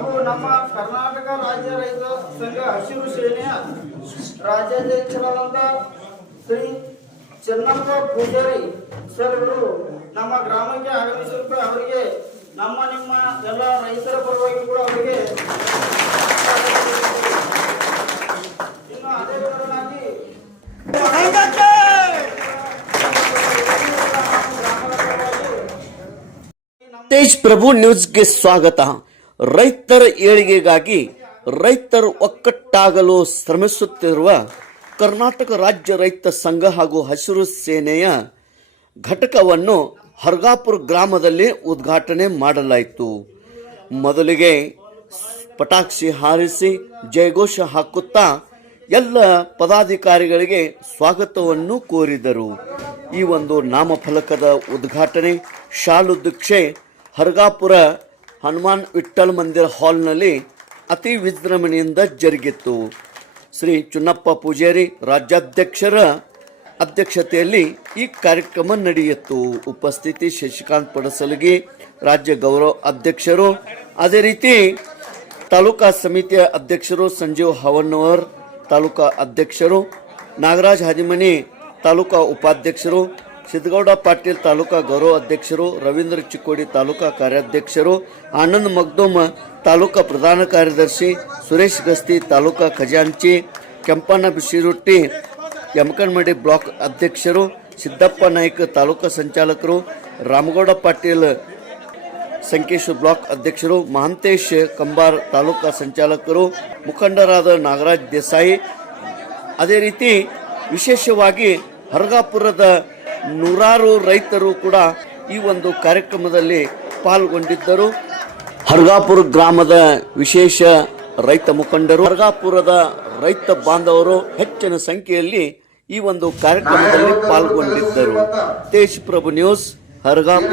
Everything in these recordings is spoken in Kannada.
ಹಾಗೂ ನಮ್ಮ ಕರ್ನಾಟಕ ರಾಜ್ಯ ರೈತ ಸಂಘ ಹಸಿರು ಸೇನೆಯ ರಾಜ್ಯಾಧ್ಯಕ್ಷರಾದಂಥ ಶ್ರೀ ಚೆನ್ನಪ್ಪ ಪೂಜಾರಿ ಸರ್ ಇವರು ನಮ್ಮ ಗ್ರಾಮಕ್ಕೆ ಆಗಮಿಸಿರುತ್ತ ಅವರಿಗೆ ನಮ್ಮ ನಿಮ್ಮ ಎಲ್ಲ ರೈತರ ಪರವಾಗಿ ಕೂಡ ಅವರಿಗೆ ಇನ್ನು ಅದೇ ತರನಾಗಿ ತೇಜ್ ಪ್ರಭು ನ್ಯೂಸ್ಗೆ ಸ್ವಾಗತ. ರೈತರ ಏಳಿಗೆಗಾಗಿ ರೈತರು ಒಕ್ಕಟ್ಟಾಗಲು ಶ್ರಮಿಸುತ್ತಿರುವ ಕರ್ನಾಟಕ ರಾಜ್ಯ ರೈತ ಸಂಘ ಹಾಗೂ ಹಸಿರು ಸೇನೆಯ ಘಟಕವನ್ನು ಹರ್ಗಾಪುರ ಗ್ರಾಮದಲ್ಲಿ ಉದ್ಘಾಟನೆ ಮಾಡಲಾಯಿತು. ಮೊದಲಿಗೆ ಪಟಾಕ್ಷಿ ಹಾರಿಸಿ ಜಯಘೋಷ ಹಾಕುತ್ತಾ ಎಲ್ಲ ಪದಾಧಿಕಾರಿಗಳಿಗೆ ಸ್ವಾಗತವನ್ನು ಕೋರಿದರು. ಈ ಒಂದು ನಾಮಫಲಕದ ಉದ್ಘಾಟನೆ ಶಾಲು ದೀಕ್ಷೆ ಹರ್ಗಾಪುರ ಹನುಮಾನ್ ವಿಠಲ್ ಮಂದಿರ ಹಾಲ್ನಲ್ಲಿ ಅತಿ ವಿಜೃಂಭಣೆಯಿಂದ ಜರುಗಿತ್ತು. ಶ್ರೀ ಚುನ್ನಪ್ಪ ಪೂಜಾರಿ ರಾಜ್ಯಾಧ್ಯಕ್ಷರ ಅಧ್ಯಕ್ಷತೆಯಲ್ಲಿ ಈ ಕಾರ್ಯಕ್ರಮ ನಡೆಯಿತು. ಉಪಸ್ಥಿತಿ ಶಶಿಕಾಂತ್ ಪಡಸಲಗಿ, ರಾಜ್ಯ ಗೌರವ ಅಧ್ಯಕ್ಷರು, ಅದೇ ರೀತಿ ತಾಲೂಕಾ ಸಮಿತಿಯ ಅಧ್ಯಕ್ಷರು ಸಂಜೀವ್ ಹವನ್ನವರ್ ತಾಲೂಕಾ ಅಧ್ಯಕ್ಷರು ನಾಗರಾಜ್ ಹಾದಿಮನಿ, ತಾಲೂಕಾ ಉಪಾಧ್ಯಕ್ಷರು ಸಿದ್ದಗೌಡ ಪಾಟೀಲ್ ತಾಲೂಕಾ ಗೌರವ ಅಧ್ಯಕ್ಷರು, ರವೀಂದ್ರ ಚಿಕ್ಕೋಡಿ ತಾಲೂಕಾ ಕಾರ್ಯಾಧ್ಯಕ್ಷರು, ಆನಂದ್ ಮಗ್ದೂಮ್ ತಾಲೂಕಾ ಪ್ರಧಾನ ಕಾರ್ಯದರ್ಶಿ, ಸುರೇಶ್ ಗಸ್ತಿ ತಾಲೂಕಾ ಖಜಾಂಚಿ, ಕೆಂಪಣ್ಣ ಬಿಸಿರೊಟ್ಟಿ, ಯಮಕನ್ಮಡಿ ಬ್ಲಾಕ್ ಅಧ್ಯಕ್ಷರು, ಸಿದ್ದಪ್ಪ ನಾಯ್ಕ ತಾಲೂಕಾ ಸಂಚಾಲಕರು, ರಾಮಗೌಡ ಪಾಟೀಲ್ ಸಂಕೇಶ್ ಬ್ಲಾಕ್ ಅಧ್ಯಕ್ಷರು, ಮಹಂತೇಶ್ ಕಂಬಾರ್ ತಾಲೂಕಾ ಸಂಚಾಲಕರು, ಮುಖಂಡರಾದ ನಾಗರಾಜ್ ದೇಸಾಯಿ. ಅದೇ ರೀತಿ ವಿಶೇಷವಾಗಿ ಹರಗಾಪುರದ ನೂರಾರು ರೈತರು ಕೂಡ ಈ ಒಂದು ಕಾರ್ಯಕ್ರಮದಲ್ಲಿ ಪಾಲ್ಗೊಂಡಿದ್ದರು. ಹರ್ಗಾಪುರ ಗ್ರಾಮದ ವಿಶೇಷ ರೈತ ಮುಖಂಡರು ಹರ್ಗಾಪುರದ ರೈತ ಬಾಂಧವರು ಹೆಚ್ಚಿನ ಸಂಖ್ಯೆಯಲ್ಲಿ ಈ ಒಂದು ಕಾರ್ಯಕ್ರಮದಲ್ಲಿ ಪಾಲ್ಗೊಂಡಿದ್ದರು. ತೇಜ್ ಪ್ರಭು ನ್ಯೂಸ್ ಹರ್ಗಾಪುರ.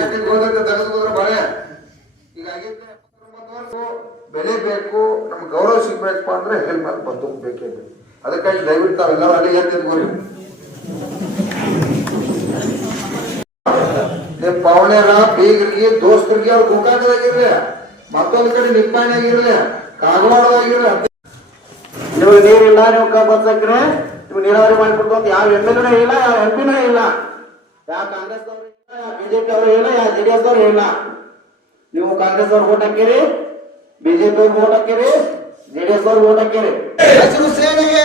ಬೆಲೆ ಬೇಕು ನಮ್ಗೆ ಗೌರವ ಸಿಗ್ಬೇಕಪ್ಪ ಅಂದ್ರೆ ಹೆಲ್ಮೆಟ್ ಬಂದು ಬೇಕೇ ಬೇಕು. ಅದಕ್ಕಾಗಿ ದಯವಿಟ್ಟು ತಾವೆಲ್ಲರೂ ಅಲ್ಲಿ ಏನ್ ತಿಳ್ಕೊರಿ ಪೌಣ್ಯರ ಪಾವಣ್ಯರ ಬೀಗರಿಗೆ ದೋಸ್ತರಿಗೆ ಅವ್ರು ಗೋಕಾಕದಾಗಿರ್ಲಿ ಮತ್ತೊಂದು ಕಡೆ ನಿಪ್ಪಾಣಿಯಾಗಿರ್ಲಿ ಕಾಗವಾಡದಾಗಿರ್ಲಿ ನಿಮಗೆ ನೀರಿಲ್ಲ ನೀವು ಕಬ್ಬರ್ಸಕ್ರೆ ನೀವು ನೀರಾವರಿ ಮಾಡಿಕೊಡ್ತು ಅಂತ ಯಾವ ಎಂ ಎಲ್ ಇಲ್ಲ ಯಾವ ಎಂ ಪಿನೂ ಇಲ್ಲ. ಯಾವ ಕಾಂಗ್ರೆಸ್ ಅವರು ಇಲ್ಲ ಯಾವ ಬಿಜೆಪಿ ಅವರು ಇಲ್ಲ ಯಾವ ಜೆ ಡಿ ಎಸ್ ಅವರು ಇಲ್ಲ. ನೀವು ಕಾಂಗ್ರೆಸ್ ಅವ್ರು ಓಟ್ ಹಾಕಿರಿ ಬಿಜೆಪಿ ಅವ್ರು ಓಟ್ ಹಾಕಿರಿ ಜೆ ಡಿ ಎಸ್ ಅವ್ರು ಓಟ್ ಹಾಕಿರಿ ಹಸಿರು ಸೇನೆಗೆ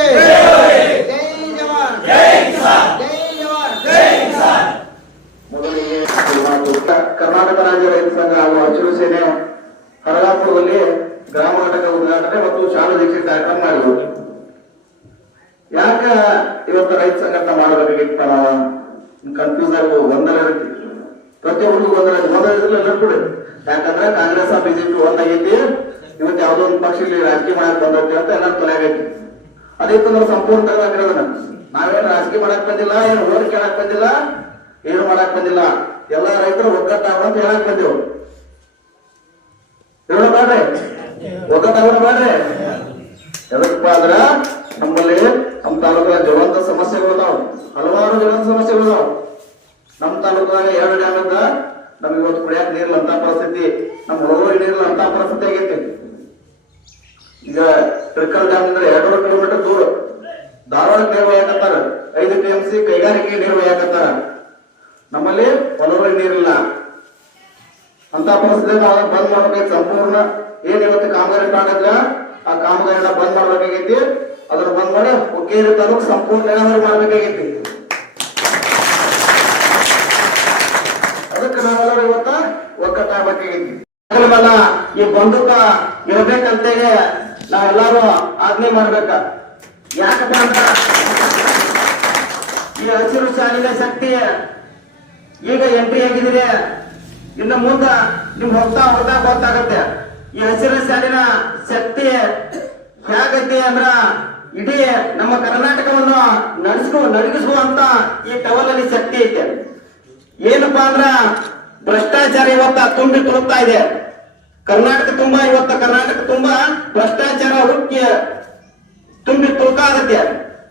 ಜೈ ಜವಾನ್ ಜೈ ಜವಾನ್ ಮೊದಲಿಗೆ ಮಾತು. ಕರ್ನಾಟಕ ರಾಜ್ಯ ರೈತ ಸಂಘ ಹಾಗೂ ಹಸಿರು ಸೇನೆ ಹರಗಾಪುರದಲ್ಲಿ ಗ್ರಾಮ ಘಟಕ ಉದ್ಘಾಟನೆ ಮತ್ತು ದೀಕ್ಷೆ ಕಾರ್ಯಕ್ರಮ ಯಾಕ ಇವತ್ತು ರೈತ ಸಂಘಟನೆ ಮಾಡಬೇಕಾಗಿತ್ತು ನಾವು? ಕನ್ಫ್ಯೂಸ್ ಆಗಿ ಒಂದರ ಇರುತ್ತೆ. ಪ್ರತಿಯೊಬ್ಬರಿಗೂ ಒಂದರ ಒಂದರಲ್ಲಿ ನಡ್ಕೊಡಿ ಯಾಕಂದ್ರೆ ಕಾಂಗ್ರೆಸ್ ಬಿಜೆಪಿ ಒಂದಾಗೈತಿ. ಇವತ್ತು ಯಾವುದೋ ಒಂದು ಪಕ್ಷ ಇಲ್ಲಿ ರಾಜಕೀಯ ಮಾಡಕ್ ಬಂದೈತಿ ಅಂತ ಎಲ್ಲರೂ ಆಗೈತಿ ಅದೇ ನಾವು ಸಂಪೂರ್ಣ ತೆಗೆದಾಕಿರೋದನ್ನ ನಾವೇನು ರಾಜಕೀಯ ಮಾಡಕ್ ಬಂದಿಲ್ಲ, ಏನು ಓಟ್ ಕೇಳಕ್ ಬಂದಿಲ್ಲ, ಏನು ಮಾಡಕ್ ಬಂದಿಲ್ಲ. ಎಲ್ಲ ರೈತರು ಒಗ್ಗಟ್ಟಾಗ ಅಂತ ಹೇಳಕ್ ಬಂದೇವು. ಹೇಳೋ ಬೇಡ್ರಿ ಒಗ್ಗಟ್ಟಾಗ ಬೇಡ್ರಿ ಎದಕ್ಕಪ್ಪ ಅಂದ್ರ ನಮ್ಮಲ್ಲಿ ನಮ್ಮ ತಾಲೂಕಿನ ಜ್ವಲಂತ ಸಮಸ್ಯೆಗಳು ಅದಾವ. ಹಲವಾರು ಜ್ವಲಂತ ಸಮಸ್ಯೆಗಳು ಅದಾವ. ನಮ್ಮ ತಾಲೂಕಾಗ ಎರಡು ಡ್ಯಾಮ್ ಇದ್ದ, ನಮ್ಗೆ ಇವತ್ತು ಕುಡಿಯಾಕ ನೀರಿಲ್ಲ ಅಂತ ಪರಿಸ್ಥಿತಿ, ನಮ್ಮ ಹೊರಗಡೆ ನೀರಿಲ್ಲ ಅಂತ ಪರಿಸ್ಥಿತಿ ಆಗೈತಿ. ಈಗ ಟ್ರಿಕಲ್ ಡ್ಯಾಮ್ ಅಂದ್ರೆ ಎರಡೂವರೆ ಕಿಲೋಮೀಟರ್ ದೂರ. ಧಾರವಾಡಕ್ಕೆ ನೀರು ಒಯ್ಯಾಕತ್ತಾರ. ಐದು ಟಿ ಎಂ ಸಿ ಕೈಗಾರಿಕೆ ನೀರು ಒಯ್ಯಾಕತ್ತಾರ. ನಮ್ಮಲ್ಲಿ ಹೊಲಗಳಿಗೆ ನೀರಿಲ್ಲ. ಅಂತ ಪರಿಸ್ಥಿತಿ ಬಂದ್ ಮಾಡ್ಬೇಕಾಗಿ ಸಂಪೂರ್ಣ ಏನ್ ಕಾಮಗಾರಿ ಕಾಣಿದ್ರ ಆ ಕಾಮಗಾರಿನ ಬಂದ್ ಮಾಡ್ಬೇಕಾಗೈತಿ. ಅದನ್ನ ಬಂದ್ ಮಾಡಿ ಹುಕ್ಕೇರಿ ತಾಲೂಕು ಸಂಪೂರ್ಣ ನೆರವೇರಿ ಮಾಡ್ಬೇಕಾಗೈತಿ. ಅದಕ್ಕೆ ನಾವೆಲ್ಲರೂ ಇವತ್ತ ಒಕ್ಕಟ್ಟಾಗಬೇಕಾಗೈತಿ ಮೇಲೆ ಈ ಬಂದೂಕ ಇರ್ಬೇಕಂತೇಳಿ ನಾವೆಲ್ಲರೂ ಆಜ್ಞೆ ಮಾಡ್ಬೇಕ. ಯಾಕಪ್ಪ ಅಂತ? ಈ ಹಸಿರು ಶಾಲಿನ ಶಕ್ತಿ ಈಗ ಎಂಟ್ರಿ ಆಗಿದ್ರೆ ಇನ್ನು ಮುಂದ ನಿಮ್ ಹೋಗ್ತಾ ಹೋಗ್ತಾ ಗೊತ್ತಾಗತ್ತೆ. ಈ ಹಸಿರು ಸಾಲಿನ ಶಕ್ತಿ ಹೇಗೈತಿ ಅಂದ್ರ ಇಡೀ ನಮ್ಮ ಕರ್ನಾಟಕವನ್ನು ನಡೆಸ್ಕೊ ನಡಗಿಸುವಂತ ಈ ಟವಲ್ ಅಲ್ಲಿ ಶಕ್ತಿ ಐತೆ. ಏನಪ್ಪಾ ಅಂದ್ರ ಭ್ರಷ್ಟಾಚಾರ ಇವತ್ತ ತುಂಬಿ ತುಳುಕ್ತಾ ಇದೆ. ಕರ್ನಾಟಕ ತುಂಬಾ, ಇವತ್ತ ಕರ್ನಾಟಕ ತುಂಬಾ ಭ್ರಷ್ಟಾಚಾರ ಹುಕ್ಕಿ ತುಂಬಿ ತುಳುಕಾಗತ್ತೆ.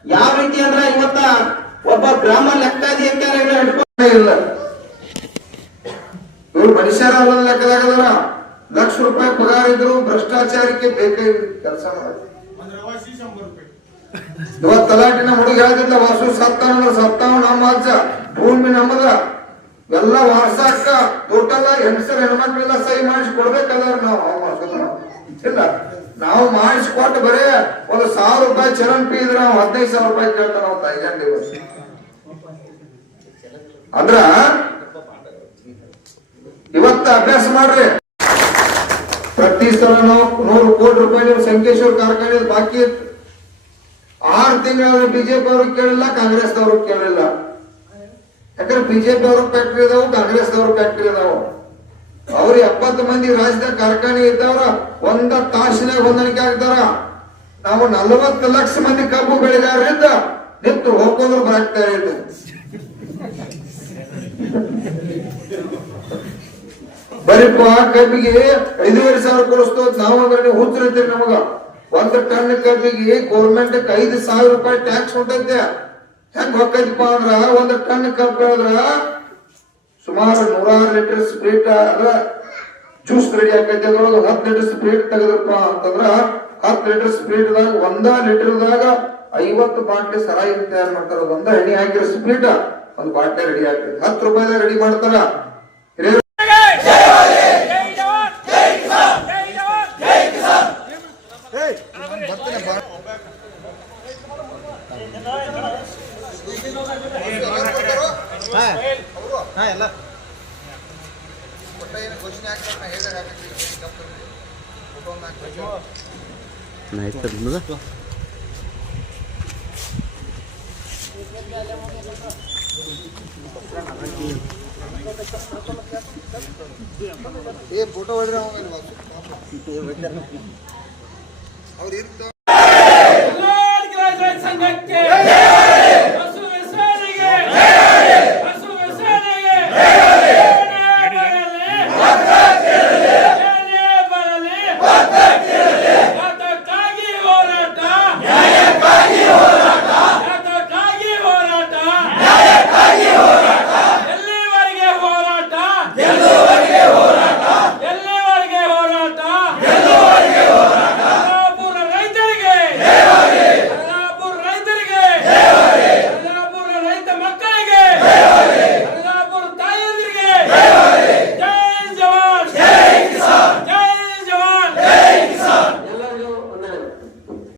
ಯಾವ ರೀತಿ ಅಂದ್ರ ಇವತ್ತ ಒಬ್ಬ ಗ್ರಾಮ ಲೆಕ್ಕಾಧಿಕಾರಿ ಹಿಡ್ಕೊಂಡು ಇಲ್ಲ. ಇವ್ರು ಅಲ್ಲದ ಲೆಕ್ಕದಾಗದಾರ ಲಕ್ಷ ರೂಪಾಯಿ ಪಗಾರ ಇದ್ರು ಭ್ರಷ್ಟಾಚಾರಕ್ಕೆ ಬೇಕೇ ಕೆಲಸ ಮಾಡಿ ಇವತ್ತು ತಲಾಟಿನ ಹುಡುಗ ಹೇಳ್ತಿದ್ದ ವಾಸು ಸತ್ತಾವಣ ಸತ್ತಾವಣ ನಮ್ಮ ಅಜ್ಜ ಭೂಮಿ ನಮ್ಮದ. ಎಲ್ಲ ವಾರ್ಸಾಕ ಟೋಟಲ್ ಹೆಂಗಸರ ಹೆಣ್ಮಕ್ಳೆಲ್ಲ ಸಹಿ ಮಾಡಿಸಿ ಕೊಡ್ಬೇಕಲ್ಲ ನಾವು. ಇಲ್ಲ ನಾವು ಮಾಡಿಸ್ಕೊಟ್ಟು ಬರೇ ಒಂದು ಸಾವಿರ ರೂಪಾಯಿ ಚರಣ್ ಪಿ ಇದ್ರೆ ನಾವು ಹದಿನೈದು ಸಾವಿರ ರೂಪಾಯಿ ಕೇಳ್ತಾನ ನಾವು ತಾಯಿ ಗಂಡ ಅಂದ್ರ ಇವತ್ತ ಅಭ್ಯಾಸ ಮಾಡ್ರಿ. ಪ್ರತಿ ಸಲ ನೂರು ಕೋಟಿ ರೂಪಾಯಿ ಸಂಕೇಶ್ವರ ಕಾರ್ಖಾನೆ ಬಾಕಿ ಇತ್ತು. ಆರು ತಿಂಗಳ ಬಿಜೆಪಿ ಅವರು ಕೇಳಿಲ್ಲ, ಕಾಂಗ್ರೆಸ್ ಅವರು ಕೇಳಿಲ್ಲ. ಯಾಕಂದ್ರೆ ಬಿಜೆಪಿ ಅವ್ರ ಫ್ಯಾಕ್ಟ್ರಿ ಇದಾವೆ ಕಾಂಗ್ರೆಸ್ ಅವರು ಫ್ಯಾಕ್ಟ್ರಿ ಇದಾವೆ ಅವ್ರ ಎಪ್ಪತ್ತು ಮಂದಿ ರಾಜ್ಯದ ಕಾರ್ಖಾನೆ ಇದ್ದವ್ರ ಒಂದ ತಾಸಿನಾಗ ಹೊಂದಾಣಿಕೆ ಆಗ್ತಾರ. ನಾವು ನಲವತ್ತು ಲಕ್ಷ ಮಂದಿ ಕಬ್ಬು ಬೆಳೆಗಾರರಿಂದ ನಿಂತು ಹೋಗೋದ್ರು ಬರಾಕ್ತಾರೆ ಬರೀಪ್ಪ ಕಬ್ಬಿಗೆ ಐದುವರೆ ಸಾವಿರ ಕೊಡಿಸ್ತೋ ನಾವು ಅಂದ್ರೆ ನೀವು ನಮಗ. ಒಂದ್ ಟನ್ ಕಬ್ಬಿಗೆ ಗೌರ್ಮೆಂಟ್ ಐದು ಸಾವಿರ ರೂಪಾಯಿ ಟ್ಯಾಕ್ಸ್ ಹೊಂಟೈತೆ ಹೆಂಗ್ ಹೊಕ್ಕೈತಿಪ್ಪ ಅಂದ್ರ ಒಂದ್ ಟನ್ ಕಬ್ಬು ಬೆಳೆದ್ರ ಸುಮಾರು ನೂರಾರು ಲೀಟರ್ ಸ್ಪ್ರೀಟ್ ಅಂದ್ರ ಜ್ಯೂಸ್ ರೆಡಿ ಆಕೈತಿ. ಅದ್ರೊಳಗೆ ಹತ್ತು ಲೀಟರ್ ಸ್ಪ್ರೀಟ್ ತೆಗೆದ್ರಪ್ಪ ಅಂತಂದ್ರ ಹತ್ತು ಲೀಟರ್ ಸ್ಪ್ರೀಟ್ ದಾಗ ಒಂದ ಲೀಟರ್ ದಾಗ ಐವತ್ತು ಬಾಟ್ಲಿ ಸರಾಯಿ ತಯಾರು ಮಾಡ್ತಾರ. ಒಂದ ಎಣ್ಣೆ ಹಾಕಿರೋ ಸ್ಪ್ರೀಟ್ ಒಂದು ಬಾಟ್ಲಿ ರೆಡಿ ಆಗ್ತೈತಿ ಹತ್ತು ರೂಪಾಯಿದಾಗ ರೆಡಿ ಮಾಡ್ತಾರ. नाही तर बघा ಏ ಫೋಟೋ ಹೊಡೆದ್ರೆ ಅವ್ರು ಇರ್ತಾವ ಸಂಘಕ್ಕೆ